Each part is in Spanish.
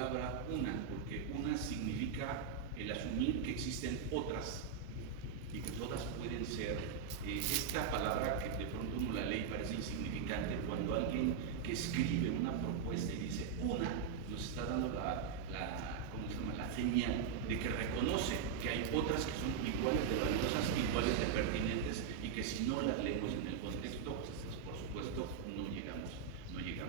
palabra una, porque una significa el asumir que existen otras y que todas pueden ser. Esta palabra que de pronto uno la lee y parece insignificante, cuando alguien que escribe una propuesta y dice una, nos está dando la señal de que reconoce que hay otras que son iguales de valiosas, iguales de pertinentes, y que si no las leemos en el contexto, pues por supuesto no llegamos lejos.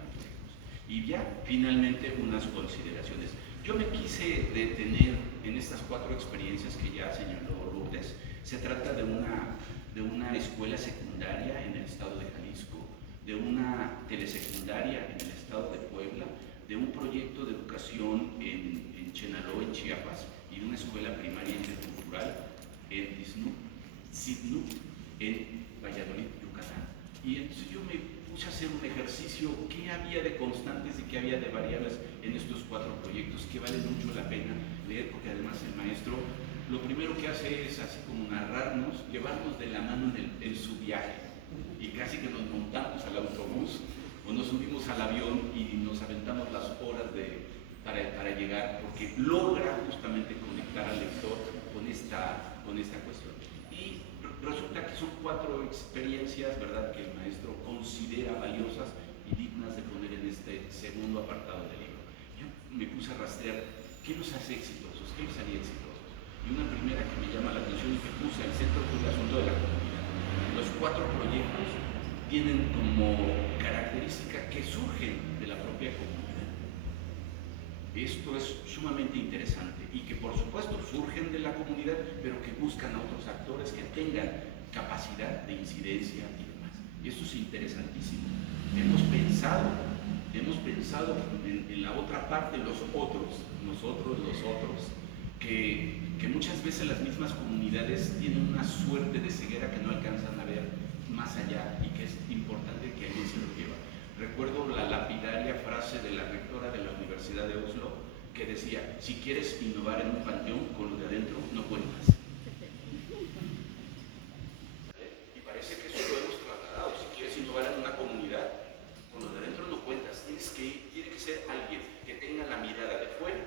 Y ya finalmente unas consideraciones. Yo me quise detener en estas 4 experiencias que ya señaló Lourdes. Se trata de una escuela secundaria en el estado de Jalisco, de una telesecundaria en el estado de Puebla, de un proyecto de educación en Chenaló, en Chiapas, y de una escuela primaria intercultural en Tzitnuc, en Valladolid, Yucatán. Y entonces yo me puse a hacer un ejercicio, qué había de constantes y qué había de variables en estos 4 proyectos, que vale mucho la pena leer, porque además el maestro lo primero que hace es así como narrarnos, llevarnos de la mano en su viaje, y casi que nos montamos al autobús o nos subimos al avión y nos aventamos las horas para llegar, porque logra justamente conectar al lector con esta cuestión. Y resulta que son 4 experiencias, ¿verdad?, que el maestro considera valiosas y dignas de poner en este segundo apartado del libro. Yo me puse a rastrear qué nos hace exitosos, qué nos haría exitosos. Y una primera que me llama la atención y que puse al centro del asunto de la comunidad. Los 4 proyectos tienen como característica que surgen de la propia comunidad. Esto es sumamente interesante y que por supuesto surgen de la comunidad, pero que buscan a otros actores que tengan capacidad de incidencia y demás. Y esto es interesantísimo. Hemos pensado en la otra parte, nosotros, los otros, que muchas veces las mismas comunidades tienen una suerte de ceguera que no alcanzan a ver más allá, y que es importante que alguien se lo lleva. Recuerdo la lapidaria frase de la rectora de la Universidad de Oslo, que decía: si quieres innovar en un panteón, con lo de adentro no cuentas. Y parece que eso lo hemos trasladado. Si quieres innovar en una comunidad, con lo de adentro no cuentas. Tiene que ser alguien que tenga la mirada de fuera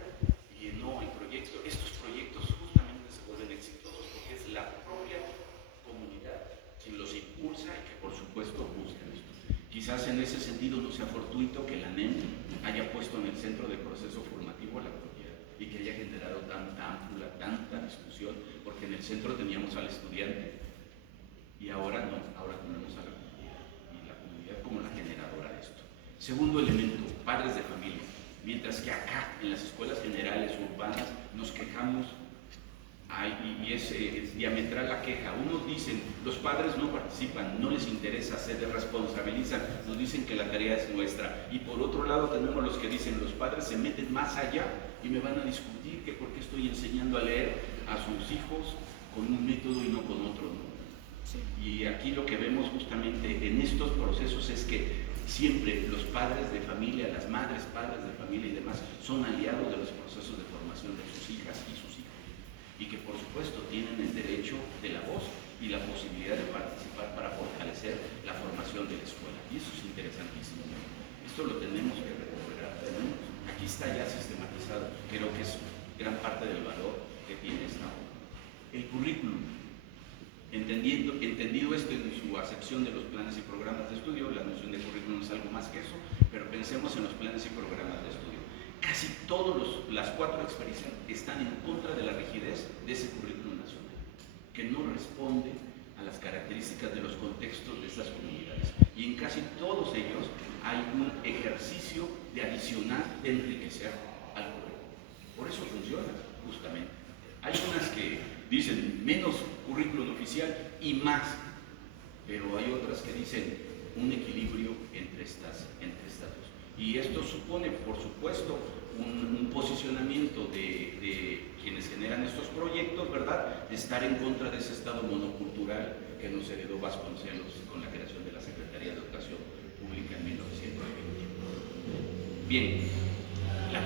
y no el proyecto. Estos proyectos justamente se vuelven exitosos porque es la propia comunidad quien los impulsa y que por supuesto buscan esto. Quizás en ese sentido no sea fortuito que la NEM haya puesto en el centro del proceso formativo a la comunidad y que haya generado tanta ámpula, tanta discusión, porque en el centro teníamos al estudiante y ahora no, ahora tenemos a la comunidad, y la comunidad como la generadora de esto. Segundo elemento, padres de familia. Mientras que acá, en las escuelas generales urbanas, nos quejamos, y es diametral la queja. Unos dicen, los padres no participan, no les interesa, se desresponsabilizan, nos dicen que la tarea es nuestra. Y por otro lado tenemos los que dicen, los padres se meten más allá y me van a discutir que por qué estoy enseñando a leer a sus hijos con un método y no con otro, ¿no? Sí. Y aquí lo que vemos justamente en estos procesos es que siempre los padres de familia, las madres, padres de familia y demás, son aliados de los procesos de formación de sus hijas y sus hijos, y que por supuesto tienen el derecho de la voz y la posibilidad de participar para fortalecer la formación de la escuela. Y eso es interesantísimo. Esto lo tenemos que recuperar. Aquí está ya sistematizado, creo que es gran parte del valor que tiene esta obra. El currículum. Entendido esto en su acepción de los planes y programas de estudio, la noción de currículum es algo más que eso, pero pensemos en los planes y programas de estudio. Casi todas las 4 experiencias están en contra de la rigidez de ese currículum nacional, que no responde a las características de los contextos de estas comunidades. Y en casi todos ellos hay un ejercicio de adicionar, de enriquecer al currículum. Por eso funciona, justamente. Hay unas que dicen menos currículum oficial y más, pero hay otras que dicen un equilibrio entre estas dos. Y esto supone, por supuesto, un posicionamiento de quienes generan estos proyectos, ¿verdad?, de estar en contra de ese estado monocultural que nos heredó Vasconcelos con la creación de la Secretaría de Educación Pública en 1920. Bien, la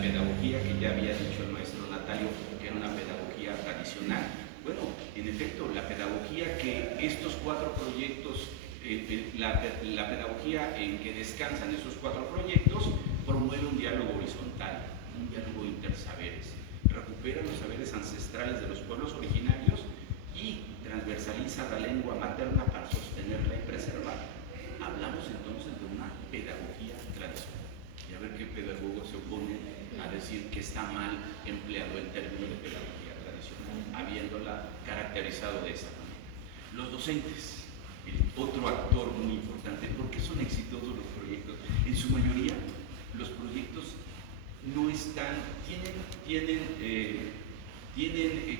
pedagogía que ya había dicho el maestro Natalio, que era una pedagogía tradicional. Bueno, en efecto, la pedagogía que estos 4 proyectos, la pedagogía en que descansan esos 4 proyectos, promueve un diálogo horizontal, un diálogo intersaberes, recupera los saberes ancestrales de los pueblos originarios y transversaliza la lengua materna para sostenerla y preservarla. Hablamos entonces de una pedagogía tradicional. Y a ver qué pedagogo se opone a decir que está mal empleado el término de pedagogía tradicional, habiéndola caracterizado de esa manera. Los docentes, el otro actor muy importante. ¿Por qué son exitosos los proyectos? En su mayoría, los proyectos no están,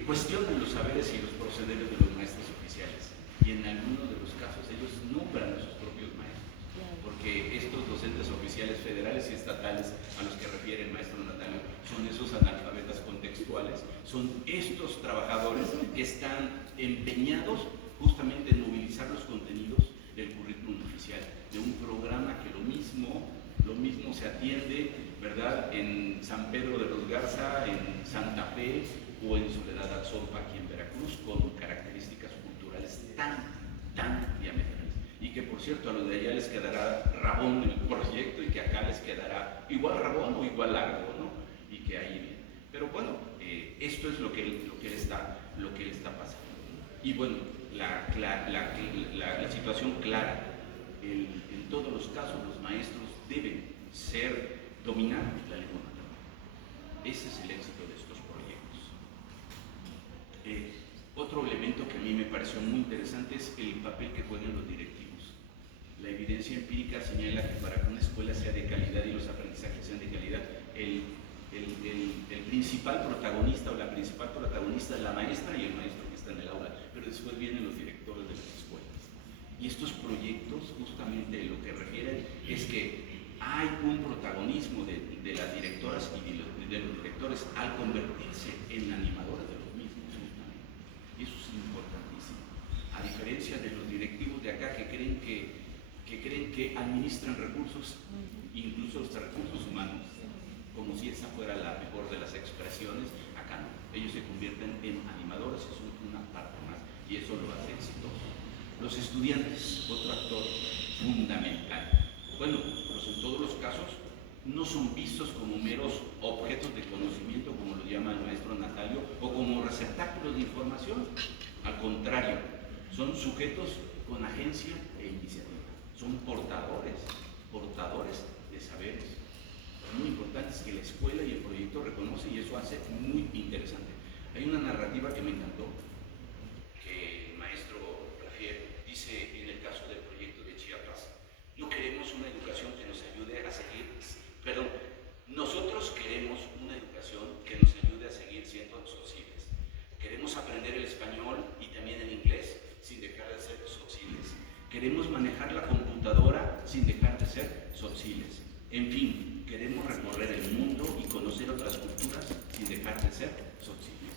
cuestionan los saberes y los procederes de los maestros oficiales, y en algunos de los casos ellos nombran a sus propios maestros, porque estos docentes oficiales federales y estatales a los que refiere el maestro Natalio son esos analfabetas contextuales, son estos trabajadores que están empeñados justamente en movilizar los contenidos del currículum oficial, de un programa que lo mismo se atiende, ¿verdad?, en San Pedro de los Garza, en Santa Fe o en Soledad Atzorpa, aquí en Veracruz, con características culturales tan diametrales. Y que, por cierto, a los de allá les quedará rabón el proyecto y que acá les quedará igual rabón o igual largo, ¿no? Y que ahí viene. Pero bueno, esto es lo que él está pasando. Y bueno, la situación clara, en todos los casos los maestros deben dominar la lengua materna. Ese es el éxito de estos proyectos. Otro elemento que a mí me pareció muy interesante es el papel que juegan los directivos. La evidencia empírica señala que para que una escuela sea de calidad y los aprendizajes sean de calidad, el principal protagonista o la principal protagonista es la maestra y el maestro que está en el aula, pero después vienen los directores de las escuelas. Y estos proyectos justamente lo que refieren es que hay un protagonismo de las directoras y de los directores al convertirse en animadores de los mismos justamente. Y eso es importantísimo. A diferencia de los directivos de acá que creen que administran recursos, incluso los recursos humanos, como si esa fuera la mejor de las expresiones, acá no. Ellos se convierten en animadores, es una parte más, y eso lo hace exitoso. Los estudiantes, otro actor fundamental. Bueno, pues en todos los casos no son vistos como meros objetos de conocimiento, como lo llama el maestro Natalio, o como receptáculos de información. Al contrario, son sujetos con agencia e iniciativa. Son portadores de saberes. Muy importante es que la escuela y el proyecto reconoce, y eso hace muy interesante. Hay una narrativa que me encantó, que el maestro refiere, dice en el caso del proyecto de Chiapas: no queremos una educación que nos ayude a seguir, nosotros queremos una educación que nos ayude a seguir siendo socibles. Queremos aprender el español y también el inglés sin dejar de ser socibles. Queremos manejar la computadora sin dejar de ser socibles. En fin, queremos recorrer el mundo y conocer otras culturas sin dejar de ser socibles.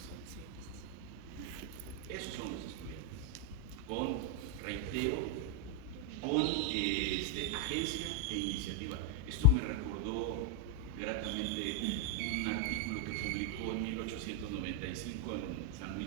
Esos son los estudiantes, con, reitero, con agencia e iniciativa. Esto me recordó gratamente un artículo que publicó en 1895 en San Luis